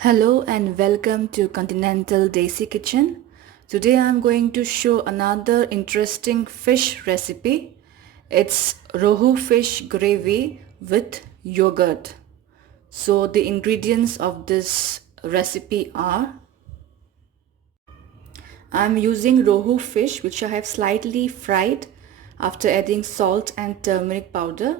Hello and welcome to Continental Desi Kitchen. Today I'm going to show another interesting fish recipe. It's rohu fish gravy with yogurt. So the ingredients of this recipe are: I'm using rohu fish which I have slightly fried after adding salt and turmeric powder.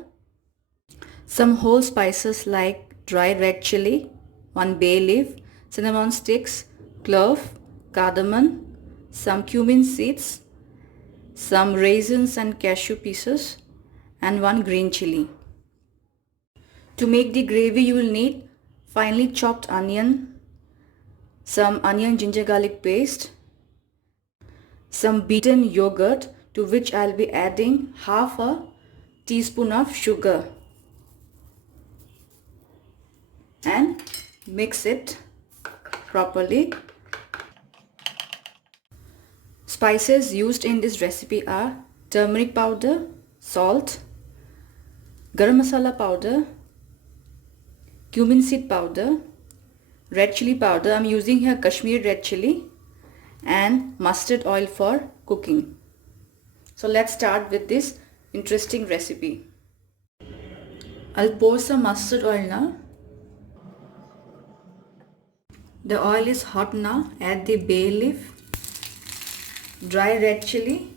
Some whole spices like dry red chilli, 1 bay leaf, cinnamon sticks, clove, cardamom, some cumin seeds, some raisins and cashew pieces, and 1 green chilli. To make the gravy, you will need finely chopped onion, some onion ginger garlic paste, some beaten yogurt to which I'll be adding half a teaspoon of sugar, and mix it properly. Spices used in this recipe are turmeric powder, salt, garam masala powder, cumin seed powder, red chilli powder. I'm using here Kashmiri red chilli, and mustard oil for cooking. So let's start with this interesting recipe. I'll pour some mustard oil now. The oil is hot now. Add the bay leaf, dry red chilli,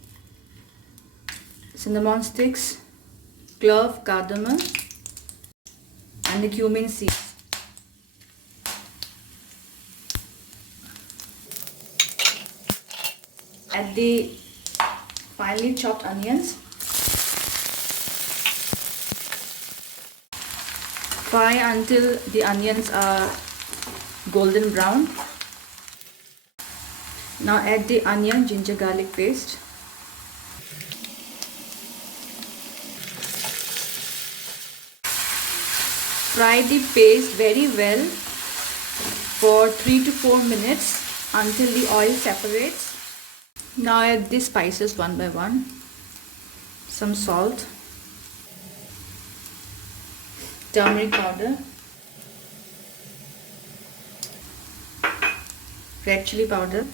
cinnamon sticks, clove, cardamom, and the cumin seeds. Add the finely chopped onions. Fry until the onions are golden brown. Now add the onion ginger garlic paste. Fry the paste very well for 3 to 4 minutes until the oil separates. Now add the spices one by one. Some salt, turmeric powder, red chilli powder,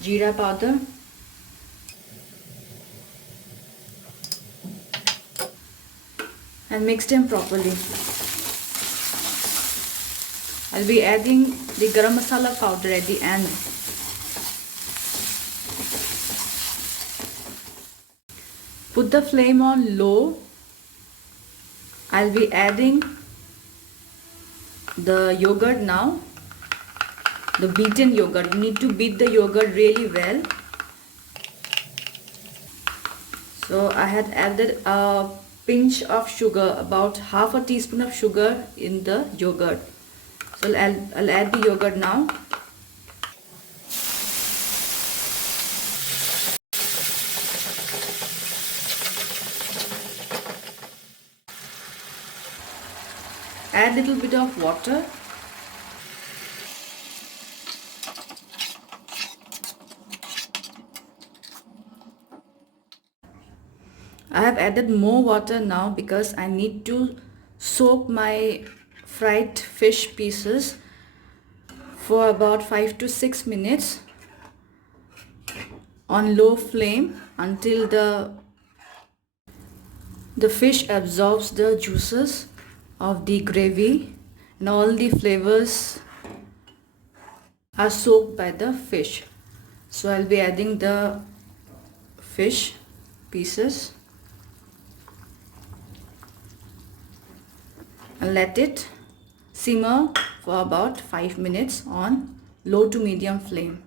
jeera powder, and mix them properly. I'll be adding the garam masala powder at the end. Put the flame on low. I'll be adding the yogurt now, the beaten yogurt. You need to beat the yogurt really well. So I had added a pinch of sugar, about half a teaspoon of sugar in the yogurt. So I'll add the yogurt now. Add a little bit of water. I have added more water now because I need to soak my fried fish pieces for about 5 to 6 minutes on low flame until the fish absorbs the juices of the gravy and all the flavors are soaked by the fish. So I'll be adding the fish pieces and let it simmer for about 5 minutes on low to medium flame.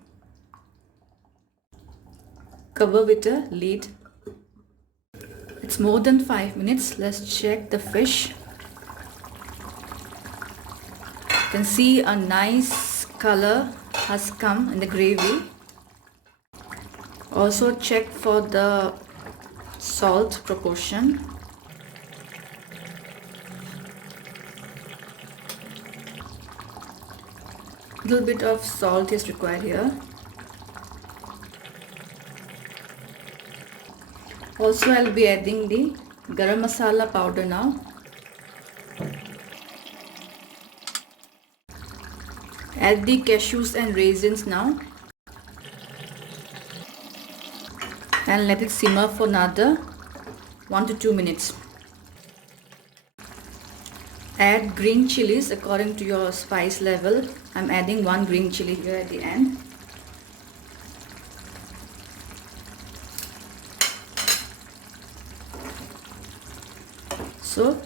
Cover with a lid. It's more than 5 minutes. Let's check the fish. You can see a nice color has come in the gravy. Also check for the salt proportion. Little bit of salt is required here. Also I'll be adding the garam masala powder now. Add the cashews and raisins now and let it simmer for another 1 to 2 minutes. Add green chilies according to your spice level. I'm adding 1 green chili here at the end. So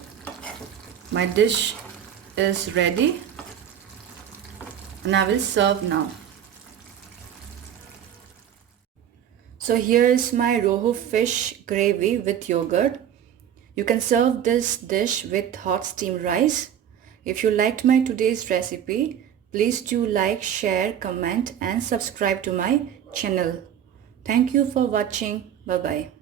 my dish is ready and I will serve now. So here is my ROHU fish gravy with yogurt. You can serve this dish with hot steamed rice. If you liked my today's recipe, please do like, share, comment and subscribe to my channel. Thank you for watching. Bye bye.